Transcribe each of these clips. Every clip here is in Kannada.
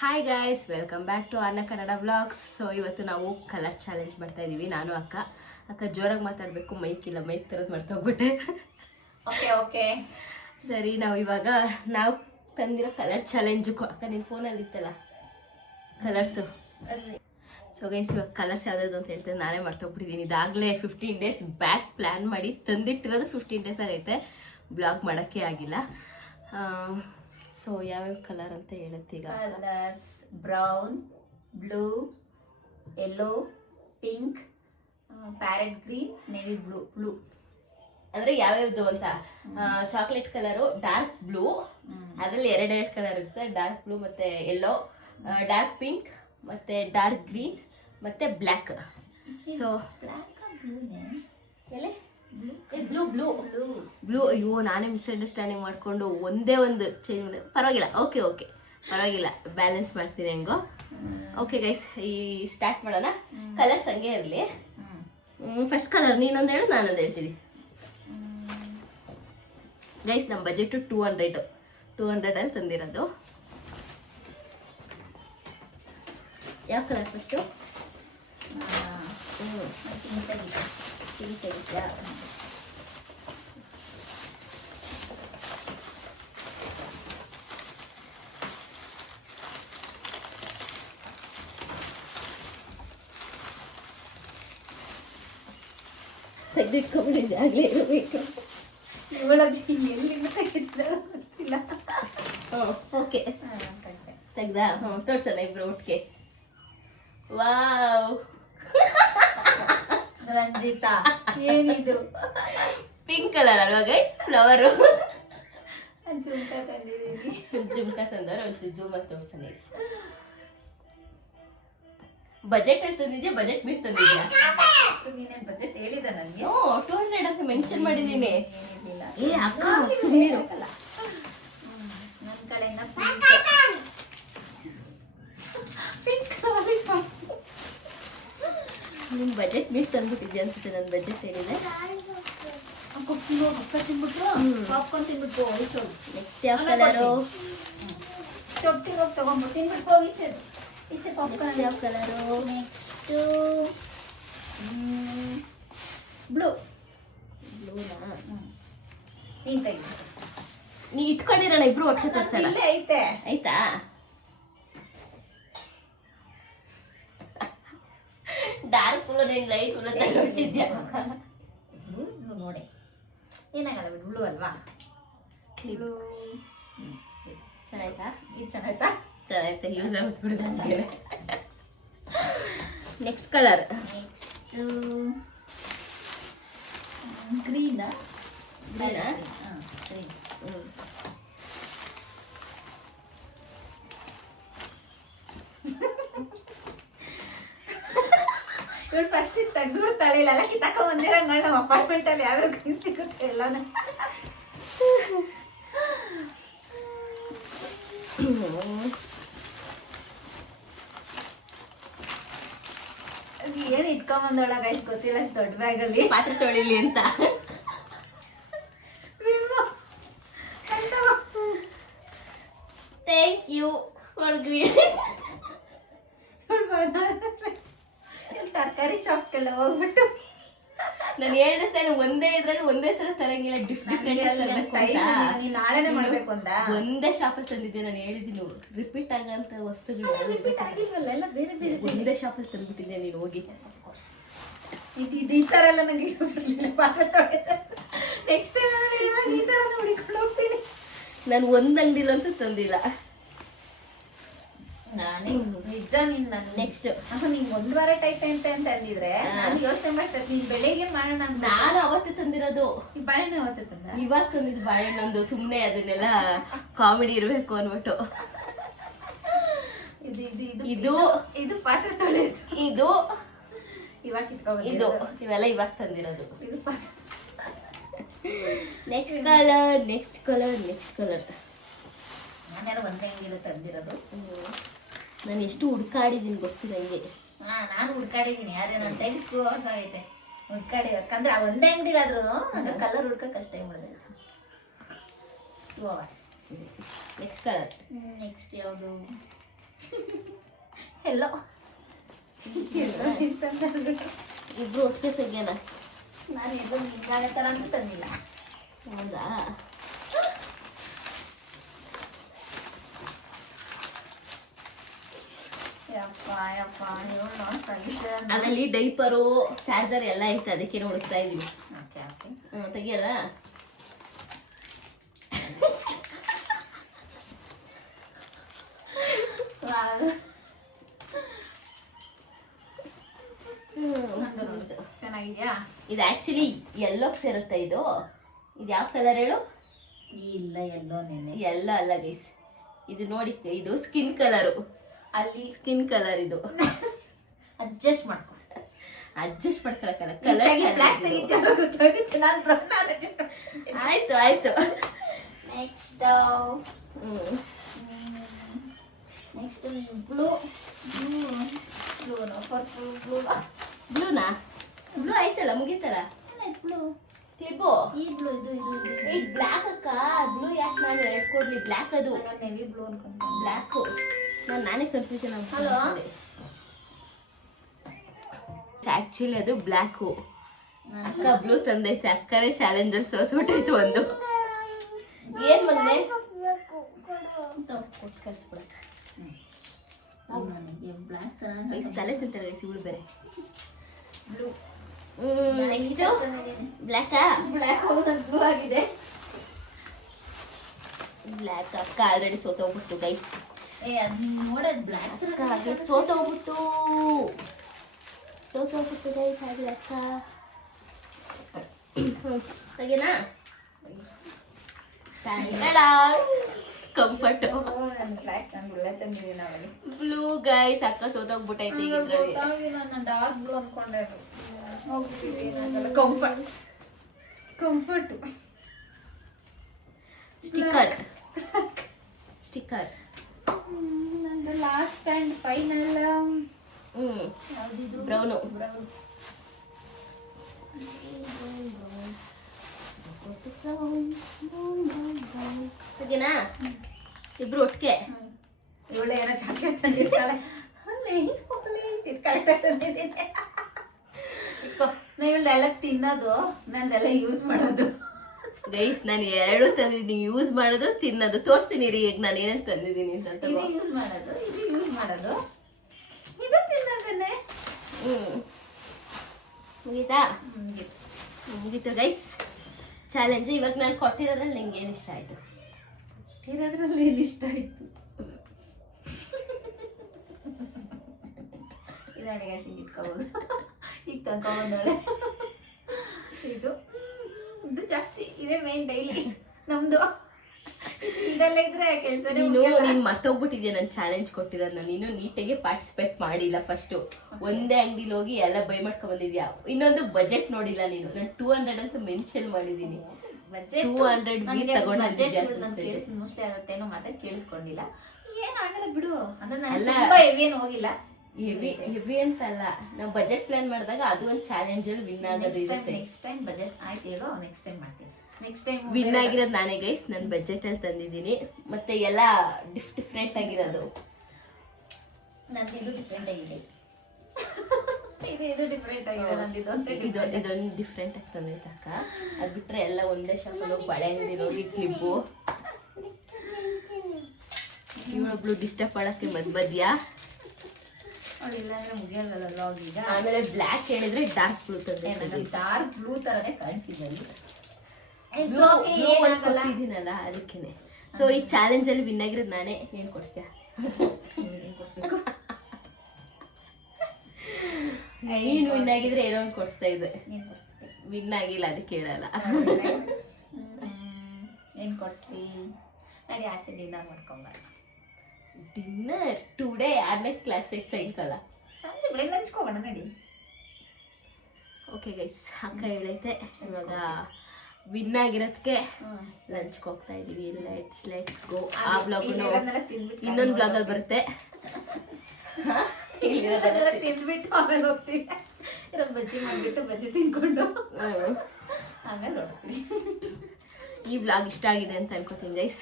Hi guys, welcome back to Anna Kannada vlogs. So ಇವತ್ತು ನಾವು ಕಲರ್ ಚಾಲೆಂಜ್ ಮಾಡ್ತಾ ಇದ್ದೀವಿ. ನಾನು ಅಕ್ಕ ಜೋರಾಗಿ ಮಾತಾಡಬೇಕು, ಮೈಕ್ ಇಲ್ಲ, ಮೈಕ್ ತರದ್ ಮರ್ತೋಗ್ಬಿಟ್ಟೆ. ಓಕೆ ಸರಿ, ನಾವು ತಂದಿರೋ ಕಲರ್ ಚಾಲೆಂಜು ಅಕ್ಕ ನಿನ್ನ ಫೋನಲ್ಲಿ ಇತ್ತಲ್ಲ ಕಲರ್ಸು. ಸೊ ಗೈಸ್, ಇವಾಗ ಕಲರ್ಸ್ ಯಾವ್ದು ಅಂತ ಹೇಳ್ತಾರೆ, ನಾನೇ ಮರ್ತೋಗ್ಬಿಟ್ಟಿದ್ದೀನಿ. ಇದಾಗಲೇ 15 ಡೇಸ್ ಬ್ಯಾಕ್ ಪ್ಲ್ಯಾನ್ ಮಾಡಿ ತಂದಿಟ್ಟಿರೋದು 15 ಡೇಸ್ ಆಗೈತೆ, ಬ್ಲಾಗ್ ಮಾಡೋಕ್ಕೆ ಆಗಿಲ್ಲ. ಸೊ ಯಾವ್ಯಾವ ಕಲರ್ ಅಂತ ಹೇಳುತ್ತೆ ಈಗ? Colours brown, blue, yellow, pink, parrot green, navy blue. ಅಂದರೆ ಯಾವ್ಯಾವ್ದು ಅಂತ, ಚಾಕ್ಲೇಟ್ ಕಲರು, ಡಾರ್ಕ್ ಬ್ಲೂ, ಅದರಲ್ಲಿ ಎರಡು ಕಲರ್ ಇರುತ್ತೆ, ಡಾರ್ಕ್ ಬ್ಲೂ ಮತ್ತು ಯೆಲ್ಲೋ, ಡಾರ್ಕ್ ಪಿಂಕ್ ಮತ್ತು ಡಾರ್ಕ್ ಗ್ರೀನ್ ಮತ್ತು ಬ್ಲ್ಯಾಕ್. ಸೊ ಎಲೆ ಬ್ಲೂ ಬ್ಲೂ ಬ್ಲೂ ಬ್ಲೂ ಅಯ್ಯೋ, ನಾನೇ ಮಿಸ್ಅಂಡರ್ಸ್ಟ್ಯಾಂಡಿಂಗ್ ಮಾಡಿಕೊಂಡು ಒಂದೇ ಒಂದು ಚೇಂಜ್ ಮಾಡಿ. ಪರವಾಗಿಲ್ಲ, ಓಕೆ ಪರವಾಗಿಲ್ಲ, ಬ್ಯಾಲೆನ್ಸ್ ಮಾಡ್ತೀನಿ ಹೆಂಗೋ. ಓಕೆ ಗೈಸ್, ಈ ಸ್ಟಾರ್ಟ್ ಮಾಡೋಣ. ಕಲರ್ಸ್ ಹಂಗೆ ಇರಲಿ. ಫಸ್ಟ್ ಕಲರ್ ನೀನೊಂದು ಹೇಳು, ನಾನೊಂದು ಹೇಳ್ತೀನಿ. ಗೈಸ್, ನಮ್ಮ ಬಜೆಟು 200 ತಂದಿರೋದು. ಯಾವ ಕಲರ್ ಫಸ್ಟು? ತೆಗೆದಿಟ್ಕೊಂಡಿದ್ದೆ ಆಗಲೇ ಇರಬೇಕು. ಎಲ್ಲಿಂದ ತೆಗೆದಿದ್ದಾರೋ ಗೊತ್ತಿಲ್ಲ. ಓಕೆ, ತೆಗ್ದಾ? ತೋರ್ಸಲ್ಲ ಇಬ್ರು ಒಟ್ಟಿಗೆ. ವಾವ್, ರಂಜಿತಾ, ಏನಿದು? ಪಿಂಕ್ ಕಲರ್ ಅಲ್ವಾ ಗೈಸ್? ಫ್ಲವರು. ಜುಮ್ಕಾ ತಂದಿದ್ದೀನಿ. ಜುಮ್ಕಾ ತಂದವ್ರು, ಒಂಚೂರು ಜೂಮ್ ಅಂತ ತೋರ್ಸನೆ. ಬಜೆಟ್ ಅಲ್ಲಿ ತಂದಿದ್ಯಾ, ಬಜೆಟ್ ಬಿಟ್ಟು ತಂದಿದ್ಯಾ? ನೀನೇನು ಬಜೆಟ್ ಹೇಳಿದ ನನಗೆ? 200 ಅಂತ ಮೆನ್ಷನ್ ಮಾಡಿದ್ದೀನಿ. ಏ ಅಕ್ಕ, ನನ್ನ ಕಡೆಯಿಂದ ನಿಮ್ ಬಜೆಟ್ ಬಿಟ್ಟು ತಂದ್ಬಿಟ್ಟಿದ್ಯಾ ಅನ್ಸುತ್ತೆ. ನನ್ನ ಬಜೆಟ್ ಹೇಳಿದೆ. ಪಾಪ್ಕಾರ್ನ್ ತಿನ್ಬಿಟ್ಟು ನೆಕ್ಸ್ಟ್ ಯಾವ ಕಲರು? ಚೊಟ್ಟಿಗೆ ಹೋಗಿ ತಗೊಂಡ್ಬಿಟ್ಟು ತಿನ್ಬಿಟ್ಟು ಈಚೆ ಪಾಪ್ಕಾರ್ನ್. ಯಾವ ಕಲರು? Next blue. ಬ್ಲೂನಾ? ನೀನು ತೆಗಿ. ನೀ ಇಟ್ಕೊಂಡಿರೋಣ, ಇಬ್ರು ಒಟ್ಟಿಗೆ ತೋರ್ಸಲ್ಲ. ಇಲ್ಲೇ ಐತೆ. ಆಯ್ತಾ? ಡಾರ್ಕ್ ಬ್ಲೂ, ನೀನು ಲೈಟ್ ಬ್ಲೂ ತಗೊಂಡಿದ್ಯಾ? ಬ್ಲೂ ನೋಡಿ, ಏನಾಗಲ್ಲ ಬಿಡು, ಬ್ಲೂ ಅಲ್ವಾ? ಬ್ಲೂ ಚೆನ್ನಾಯ್ತಾ? ಇದು ಚೆನ್ನಾಯ್ತಾ? ಚೆನ್ನಾಯ್ತಾ, ಯೂಸ್ ಆಗ್ಬಿಡು ನನಗೆ. Next colour. ನೆಕ್ಸ್ಟು ಗ್ರೀನಾ? ಗ್ರೀನಾ? ಹಾಂ, ಗ್ರೀನ್. ಇವಳು ಫಸ್ಟ್ ಇದು ತೆಗೆದ್ಬಿಡ್ತಾಳೆ, ಇಲ್ಲೆಲ್ಲ ಕಿತ್ತಾಕ ಬಂದಿರಂಗಳು. ನಮ್ಮ ಅಪಾರ್ಟ್ಮೆಂಟಲ್ಲಿ ಯಾವ್ಯಾವ ಗ್ರೀನ್ ಸಿಗುತ್ತೆ ಎಲ್ಲಾನು. ಏನು ಇಟ್ಕೊಂಬಂದೊಳ ಗೈಸ್ ಗೊತ್ತಿಲ್ಲ, ದೊಡ್ಡ ಬ್ಯಾಗಲ್ಲಿ ಪಾತ್ರೆ ತೊಳಿಲಿ ಅಂತ. Thank you for green. ತರಕಾರಿ ಶಾಪ್ಗೆಲ್ಲ ಹೋಗ್ಬಿಟ್ಟು ನಾನು ಹೇಳಿದೆ ತಾನೆ, ಒಂದೇ ಇದ್ರಲ್ಲಿ ಒಂದೇ ತರ ತರಂಗಿಲ್ಲ, ಡಿಫ್ರೆಂಟ್ ನಾಳೆನೆ ಮಾಡ್ಬೇಕು ಅಂತ ಒಂದೇ ಶಾಪಲ್ಲಿ ತಂದಿದ್ದೆ. ನಾನು ಹೇಳಿದ್ದೀನಿ, ರಿಪೀಟ್ ಆಗಂತ ವಸ್ತುಗಳು ಆಗಿಲ್ವಲ್ಲ, ಎಲ್ಲ ಬೇರೆ ಬೇರೆ ಒಂದೇ ಶಾಪಲ್ಲಿ ತಂದ್ಬಿಟ್ಟಿದ್ದೆ. ನೀನು ಹೋಗಿ ಇದು ಈ ಥರ ಎಲ್ಲ ನಂಗೆ ಬರಲಿಲ್ಲ, ಪಾತ್ರೆ ತೊಳೆದ. ನೆಕ್ಸ್ಟ್ ಟೈಮ್ ಈ ಥರ ಹುಡಿಕೊಂಡು ಹೋಗ್ತೀನಿ. ನಾನು ಒಂದು ಅಂಗಡಿಲಂತೂ ತಂದಿಲ್ಲ. ನಾನೇ ನಿಜ. ನೀನು ನನ್ನ ನೆಕ್ಸ್ಟ್ ನೀನು 1 ವಾರ ಟೈಪ್ ಅಂತ ಅಂದಿದ್ರೆ ನಾನು ಯೋಚನೆ ಮಾಡ್ತಾ ನೀನು ಬೆಳಿಗ್ಗೆ ಮಾಡೋಣ. ನಾನು ಅವತ್ತು ತಂದಿರೋದು. ಈ ಬಾಳೆಹಣ್ಣು ಅವತ್ತು ತಂದ? ಇವಾಗ ತಂದಿದ್ದು ಬಾಳೆಹಣ್ಣೊಂದು. ಸುಮ್ಮನೆ ಅದನ್ನೆಲ್ಲ ಕಾಮಿಡಿ ಇರಬೇಕು ಅಂದ್ಬಿಟ್ಟು. ಇದು ಇದು ಇದು ಇದು ಇದು ಪಾತ್ರೆ ತೊಳೆಯೋದು. ಇದು ಇವಾಗ ಕಿತ್ಕೊಂಡು ಇದು ಇವೆಲ್ಲ ಇವಾಗ ತಂದಿರೋದು. ಇದು ಪಾತ್ರೆ. Next colour, next colour, next colour. ನಾನೆಲ್ಲ ಒಂದೇ ಅಂಗಿಲ್ಲ ತಂದಿರೋದು. ನಾನು ಎಷ್ಟು ಹುಡ್ಕಾಡಿದ್ದೀನಿ ಗೊತ್ತಿಲ್ಲ ಹಂಗೆ. ನಾನು ಹುಡ್ಕಾಡಿದ್ದೀನಿ. ಯಾರೇ ನನ್ನ ಟೈಮ್ 2 hours ಆಗೈತೆ ಹುಡ್ಕಾಡಿ. ಯಾಕಂದ್ರೆ ಆ ಒಂದೇ ಅಂಗಡಿಲಾದ್ರೂ ನಂಗೆ ಕಲರ್ ಹುಡ್ಕಕ್ಕೆ ಕಷ್ಟ ಮಾಡಿದೆ. 2 hours. Next colour. ನೆಕ್ಸ್ಟ್ ಯಾವುದು? ಎಲ್ಲೋ ಅಂತಂದ್ರೆ ಇಬ್ರು ಒಟ್ಟಿಗೆ ತೆಗಿಯೋಣ. ನಾನು ಎಲ್ಲೋ ನಿಂಗಾಗ ಥರ ಅಂತ ತಂದಿಲ್ಲ. ಹೌದಾ? ಯಪ್ಪ ಅದರಲ್ಲಿ ಡೈಪರು ಚಾರ್ಜರ್ ಎಲ್ಲ ಐತೆ, ಅದಕ್ಕೆ ಹುಡುಕ್ತಾ ಇದೀವಿ. Okay okay. ತೆಗಿಯಲ್ಲ? ಚೆನ್ನಾಗಿದ್ಯಾ? ಇದು ಆಕ್ಚುಲಿ ಎಲ್ಲೋಕ್ ಸೇರುತ್ತೆ. ಇದು ಯಾವ ಕಲರ್ ಹೇಳು? ಇಲ್ಲ ಎಲ್ಲೋ ನೆನೆ ಎಲ್ಲ ಅಲ್ಲ ಗೈಸ್, ಇದು ನೋಡಿ, ಇದು ಸ್ಕಿನ್ ಕಲರು. ಅಲ್ಲಿ ಸ್ಕಿನ್ ಕಲರ್ ಇದು. ಅಡ್ಜಸ್ಟ್ ಮಾಡ್ಕೊ. ಅಡ್ಜಸ್ಟ್ ಮಾಡ್ಕೊಳಕಲ್ಲ, ಕಲರ್ ಆಯ್ತು ಆಯ್ತು. ನೆಕ್ಸ್ಟ್ ನೆಕ್ಸ್ಟ್ ಬ್ಲೂ ಬ್ಲೂನೋ ಪರ್ಪಲ್ ಬ್ಲೂನಾ? ಬ್ಲೂ ಆಯ್ತಲ್ಲ, ಮುಗೀತಲ್ಲ. ಬ್ಲೂ ಕ್ಲಿಪ್ಪು ಈ ಬ್ಲೂ ಇದು ಇದು ಇದು ಇದು ಬ್ಲ್ಯಾಕ್ ಅಕ್ಕ. ಬ್ಲೂ ಯಾಕೆ ನಾನು ಎರಡು ಕೊಡ್ಲಿ? ಬ್ಲ್ಯಾಕ್ ಅದು ನೆವಿ ಬ್ಲೂ ಅನ್ಕೊಂತೀನಿ. ಬ್ಲ್ಯಾಕು. ನಾನೇ ಕನ್ಫ್ಯೂಷನ್ ಹಲೋ. ಆಕ್ಚುಲಿ ಅದು ಬ್ಲ್ಯಾಕು. ಅಕ್ಕ ಬ್ಲೂ ತಂದೈತೆ. ಅಕ್ಕನೇ ಚಾಲೆಂಜಲ್ಲಿ ಸೋಸ್ಬಿಟ್ಟೈತು ಒಂದು. ಏನ್ ಮಗನೆ? ಕಳ್ಸ್ಬಿಡ. ನನಗೆ ಬ್ಲ್ಯಾಕ್ ತಲೆ ತಿಂತಾರೆ ಇವಳು ಬೇರೆ. ಬ್ಲೂ ನೆಕ್ಸ್ಟ್ ಬ್ಲ್ಯಾಕಾ? ಬ್ಲ್ಯಾಕ್ ಹೋಗೋದು ಬ್ಲೂ ಆಗಿದೆ. ಬ್ಲ್ಯಾಕ್ ಅಕ್ಕ ಆಲ್ರೆಡಿ ಸೋತೋಗ್ಬಿಟ್ಟು ಗೈಸ್. ಅದು ನೋಡೋದು ಬ್ಲ್ಯಾಕ್ ಅಕ್ಕ ಸೋತೋಗ್ಬಿಟ್ಟು ಗೈಸ್. ಹಾಗೆ ಅಕ್ಕ ಹಾಗೇನಾ? Comfort blue guys. ಅಕ್ಕ ಸೋತೋಗ್ಬಿಟ್ಟೈತೆ ಈಗ ಇದ್ರಲ್ಲಿ. ಡಾರ್ಕ್ ಬ್ಲೂ ಅನ್ಕೊಂಡೆ. Comfort comfort sticker sticker. ನಂದು ಲಾಸ್ಟ್ ಆ್ಯಂಡ್ ಫೈನಲ್ ಯಾವ್ದಿದು? ಬ್ರೌನು. ಹಾಗೇನಾ? ಇಬ್ರು ಒಟ್ಟಿಗೆ. ಇವಳು ಏನೋ ಜಾಕೆಟ್ ತಂದಿರ್ತಾಳೆ. ಇದು ಕರೆಕ್ಟಾಗಿ ತಂದಿದ್ದೀನಿ. ನಾ ಇವಳ್ದೆಲ್ಲ ತಿನ್ನೋದು, ನಂದೆಲ್ಲ ಯೂಸ್ ಮಾಡೋದು. ಗೈಸ್ ನಾನು ಎರಡು ತಂದಿದ್ದೀನಿ, ಯೂಸ್ ಮಾಡೋದು ತಿನ್ನೋದು. ತೋರಿಸ್ತೀನಿ ರೀ ಈಗ ನಾನು ಏನೇನು ತಂದಿದ್ದೀನಿ ಅಂತ. ಇದು ಯೂಸ್ ಮಾಡೋದು, ಇದು ಯೂಸ್ ಮಾಡೋದು, ಇದು ತಿನ್ನೋದನ್ನೇ. ಮುಗೀತಾ? ಮುಗೀತು ಗೈಸ್ ಚಾಲೆಂಜ್. ಇವಾಗ ನಾನು ಕೊಟ್ಟಿರೋದ್ರಲ್ಲಿ ನಿಂಗೆ ಏನು ಇಷ್ಟ ಆಯಿತು? ಇರೋದ್ರಲ್ಲಿ ಏನು ಇಷ್ಟ ಆಯಿತು? ಇದು ಅಡುಗೆ ಸಿಗಿಟ್ಕೋಬೋದು. ಈಗ ತಗೊಂಡೋಳೆ. ಇದು ಇದು ಜಾಸ್ತಿ ಇದೇ ಮೇನ್ ಡೈಲಿ ನಮ್ದು. ಇದೆಲ್ಲ ಇದ್ರೆ ಕೆಲಸ. ನೀನು ಮರ್ತೋಗ್ಬಿಟ್ಟಿದ್ಯಾ ನಾನು ಚಾಲೆಂಜ್ ಕೊಟ್ಟಿರೋದನ್ನ. ನೀನು ನೀಟಾಗಿ ಪಾರ್ಟಿಸಿಪೇಟ್ ಮಾಡಿಲ್ಲ. ಫಸ್ಟು ಒಂದೇ ಅಂಗಡಿಲಿ ಹೋಗಿ ಎಲ್ಲ ಬೈ ಮಾಡ್ಕೊಂಡ್ ಬಂದಿದ್ಯಾ. ಇನ್ನೊಂದು ಬಜೆಟ್ ನೋಡಿಲ್ಲ ನೀನು. ನಾನು 200 ಅಂತ ಮೆನ್ಷನ್ ಮಾಡಿದ್ದೀನಿ. 200 ಮೋಸ್ಟ್ಲಿ ಆಗುತ್ತೇನೋ ಮಾತ್ರ ಕೇಳಿಸ್ಕೊಂಡಿಲ್ಲ. ಏನಾಗಲ್ಲ ಬಿಡು. ಅಂದ್ರೆ ಅಲ್ಲ, ತುಂಬಾ ಹೆವಿ ಏನು ಹೋಗಿಲ್ಲ. ಹೆವಿ ಅಂತ ಅಲ್ಲ, ನಾವು ಬಜೆಟ್ ಪ್ಲಾನ್ ಮಾಡಿದಾಗ ಅದು ಒಂದು ಚಾಲೆಂಜ್ ಅಲ್ಲಿ ವಿನ್ ಆಗೋದು ಇರುತ್ತೆ. ನೆಕ್ಸ್ಟ್ ಟೈಮ್ ಬಜೆಟ್ ಆಯ್ತು ಹೇಳು, ನೆಕ್ಸ್ಟ್ ಟೈಮ್ ಮಾಡ್ತೀನಿ. ನೆಕ್ಸ್ಟ್ ಟೈಮ್ ವಿನ್ ಆಗಿರೋದು ನಾನೇ ಗೈಸ್. ನಾನು ಬಜೆಟ್ ಅಲ್ಲಿ ತಂದಿದ್ದೀನಿ. ಮತ್ತೆ ಎಲ್ಲ ಡಿಫ್ರೆಂಟ್ ಆಗಿರೋದು. ನಂದು ಇದು ಡಿಫ್ರೆಂಟ್ ಆಗಿದೆ. ಇದು ಡಿಫ್ರೆಂಟ್ ಆಗಿದೆ ನಂದಿದು ಅಂತ. ಇದೊಂದು ಡಿಫ್ರೆಂಟ್ ಆಗಿ ತಂದೈತೆ ಅಕ್ಕ. ಅದು ಬಿಟ್ರೆ ಎಲ್ಲ ಒಂದೇ ಶಾಪಲ್ಲಿ ಹೋಗಿ ಬಳೆ ಅಂಗಡಿ ಹೋಗಿ ಕ್ಲಿಪ್ಪು. ಇವಳೊಬ್ಳು ಡಿಸ್ಟರ್ಬ್ ಮಾಡಕ್ಕೆ ಮದ್ಯಾ. ಇಲ್ಲಾಂದ್ರೆ ಮುಗಿಯಲ್ಲ ಲಾಗ್ ಈಗ. ಆಮೇಲೆ ಬ್ಲ್ಯಾಕ್ ಹೇಳಿದ್ರೆ ಡಾರ್ಕ್ ಬ್ಲೂ ತಂದೆ. ಡಾರ್ಕ್ ಬ್ಲೂ ತರನೇ ಕಾಣಿಸಿದ್ದಲ್ಲಿ ಕೊಟ್ಟಿದ್ದೀನಲ್ಲ ಅದಕ್ಕೇನೆ. ಸೊ ಈ ಚಾಲೆಂಜ್ ಅಲ್ಲಿ ವಿನ್ ಆಗಿರೋದು ನಾನೇ. ಏನ್ ಕೊಡ್ತೀಯ? ನೀನು ವಿನ್ ಆಗಿದ್ರೆ ಏನೋ ಒಂದು ಕೊಡಿಸ್ತಾ ಇದ್ದೆ. ವಿನ್ ಆಗಿಲ್ಲ ಅದಕ್ಕೆ ಹೇಳಲ್ಲ. ಏನ್ ಕೊಡಿಸ್ಲಿ? ನಡಿ ಆಚೆ ಡಿನ್ನರ್ ಮಾಡ್ಕೊಂಬ. ಡಿನ್ನರ್ ಟುಡೇ 6ನೇ ಕ್ಲಾಸ್ ಸಾಯಂಕಾಲ. ಸಂಜೆ ಬೆಳಗ್ಗೆ ಹಂಚ್ಕೋಗೋಣ ನಡಿ. ಓಕೆ ಗೈಸ್, ಅಕ್ಕ ಹೇಳೈತೆ ಇವಾಗ ವಿನ್ ಆಗಿರೋದಕ್ಕೆ ಲಂಚ್ಗೆ ಹೋಗ್ತಾ ಇದೀವಿ. Let's go. ಆ ಬ್ಲಾಗ್ ಇನ್ನೊಂದು ಬ್ಲಾಗಲ್ಲಿ ಬರುತ್ತೆ. ತಿಂದ್ಬಿಟ್ಟು ಆಮೇಲೆ ಹೋಗ್ತೀವಿ. ಬಜ್ಜಿ ಮಾಡಿಬಿಟ್ಟು ಬಜ್ಜಿ ತಿನ್ಕೊಂಡು ಆಮೇಲೆ ಹೊಡ್ತೀವಿ. ಈ ಬ್ಲಾಗ್ ಇಷ್ಟ ಆಗಿದೆ ಅಂತ ಅನ್ಕೋತೀನಿ ಗೈಸ್.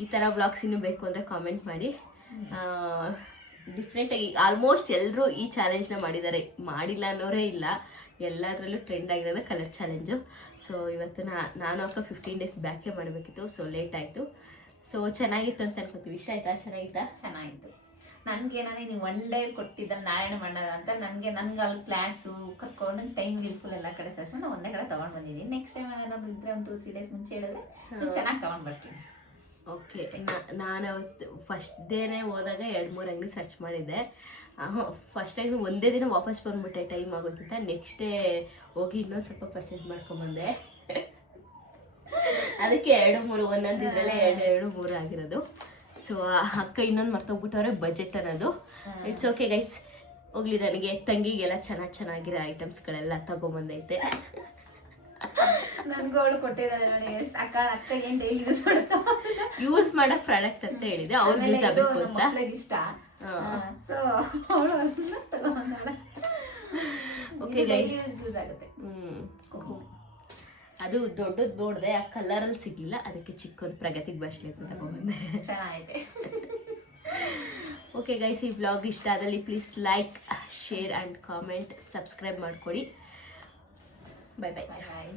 ಈ ಥರ ಬ್ಲಾಗ್ಸ್ ಇನ್ನೂ ಬೇಕು ಅಂದರೆ ಕಾಮೆಂಟ್ ಮಾಡಿ. ಡಿಫ್ರೆಂಟಾಗಿ ಆಲ್ಮೋಸ್ಟ್ ಎಲ್ಲರೂ ಈ ಚಾಲೆಂಜ್ನ ಮಾಡಿದ್ದಾರೆ, ಮಾಡಿಲ್ಲ ಅನ್ನೋರೇ ಇಲ್ಲ. ಎಲ್ಲದರಲ್ಲೂ ಟ್ರೆಂಡ್ ಆಗಿರೋದು ಕಲರ್ ಚಾಲೆಂಜು. ಸೊ ಇವತ್ತು ನಾನು ಅಕ್ಕ 15 ಡೇಸ್ ಬ್ಯಾಕೇ ಮಾಡಬೇಕಿತ್ತು, ಸೊ ಲೇಟ್ ಆಯಿತು. ಸೊ ಚೆನ್ನಾಗಿತ್ತು ಅಂತ ಅನ್ಕೋತೀವಿ. ಇಷ್ಟ ಆಯ್ತಾ? ಚೆನ್ನಾಗಿತ್ತು. ನನಗೆ ಏನಾದ್ರೆ ನೀವು ಒನ್ ಡೇ ಕೊಟ್ಟಿದ್ದಲ್ಲಿ ನಾರಾಯಣ ಮಾಡೋಣ ಅಂತ ನನಗೆ ಅಲ್ಲಿ ಕ್ಲಾಸು ಕರ್ಕೊಂಡು ಟೈಮ್ ಫುಲ್ ಎಲ್ಲ ಕಡೆ ಸರ್ಚ್ಕೊಂಡು ಒಂದೇ ಕಡೆ ತೊಗೊಂಡು ಬಂದಿದ್ದೀನಿ. ನೆಕ್ಸ್ಟ್ ಟೈಮ್ ಏನಾದ್ರು ಇದ್ರೆ ಒಂದು 2-3 ಡೇಸ್ ಮುಂಚೆ ಹೇಳಿದ್ರೆ ಚೆನ್ನಾಗಿ ತೊಗೊಂಡು ಬರ್ತೀನಿ. ಓಕೆ, ನಾನು ಅವತ್ತು ಫಸ್ಟ್ ಡೇನೇ ಹೋದಾಗ 2-3 ಅಂಗಡಿ ಸರ್ಚ್ ಮಾಡಿದ್ದೆ. ಫಸ್ಟ್ ಟೈಮ್ ಒಂದೇ ದಿನ ವಾಪಸ್ ಬಂದ್ಬಿಟ್ಟೆ, ಟೈಮ್ ಆಗೋಯ್ತು ಅಂತ. ನೆಕ್ಸ್ಟ್ ಡೇ ಹೋಗಿ ಇನ್ನೊಂದು ಸ್ವಲ್ಪ ಪರ್ಚೇಸ್ ಮಾಡ್ಕೊಂಬಂದೆ. ಅದಕ್ಕೆ 2-3 ಒಂದೊಂದಿದ್ರಲ್ಲೇ 2-3 ಆಗಿರೋದು. ಸೊ ಅಕ್ಕ ಇನ್ನೊಂದು ಮರ್ತೋಗ್ಬಿಟ್ಟವ್ರೆ, ಬಜೆಟ್ ಅನ್ನೋದು. ಇಟ್ಸ್ ಓಕೆ ಗೈಸ್, ಹೋಗ್ಲಿ. ನನಗೆ ತಂಗಿಗೆಲ್ಲ ಚೆನ್ನಾಗಿರೋ ಐಟಮ್ಸ್ಗಳೆಲ್ಲ ತಗೊಂಬಂದೈತೆ. ನನಗೂ ಅವಳು ಕೊಟ್ಟಿದ್ದಾರೆ ನೋಡಿ. ಅಕ್ಕ ಏನು ಡೈಲಿ ಯೂಸ್ ಮಾಡೋ ಪ್ರಾಡಕ್ಟ್ ಅಂತ ಹೇಳಿದೆ, ಅವ್ರಿಗೆ ಯೂಸ್ ಆಗಬೇಕು ಅಂತ ಇಷ್ಟ. ಸೊ ಅವಳು ತಗೊಂಡ್ಬಂದಾಳೆ. ಓಕೆ ಗೈಸ್, ಯೂಸ್ ಆಗುತ್ತೆ. ಅದು ದೊಡ್ಡದು ನೋಡಿದೆ, ಆ ಕಲರಲ್ಲಿ ಸಿಗ್ಲಿಲ್ಲ, ಅದಕ್ಕೆ ಚಿಕ್ಕದು ಪ್ರಗತಿಗೆ ಬಸ್ಲಿ ಅಂತ ತಗೊಂಡ್ಬಂದೆ. ಚೆನ್ನಾಗೈತೆ. ಓಕೆ ಗೈಸ್, ಈ ವ್ಲಾಗ್ ಇಷ್ಟ ಆದಲ್ಲಿ please like, share and comment, subscribe ಮಾಡ್ಕೊಡಿ. ಬಾಯ್ ಬಾಯ್.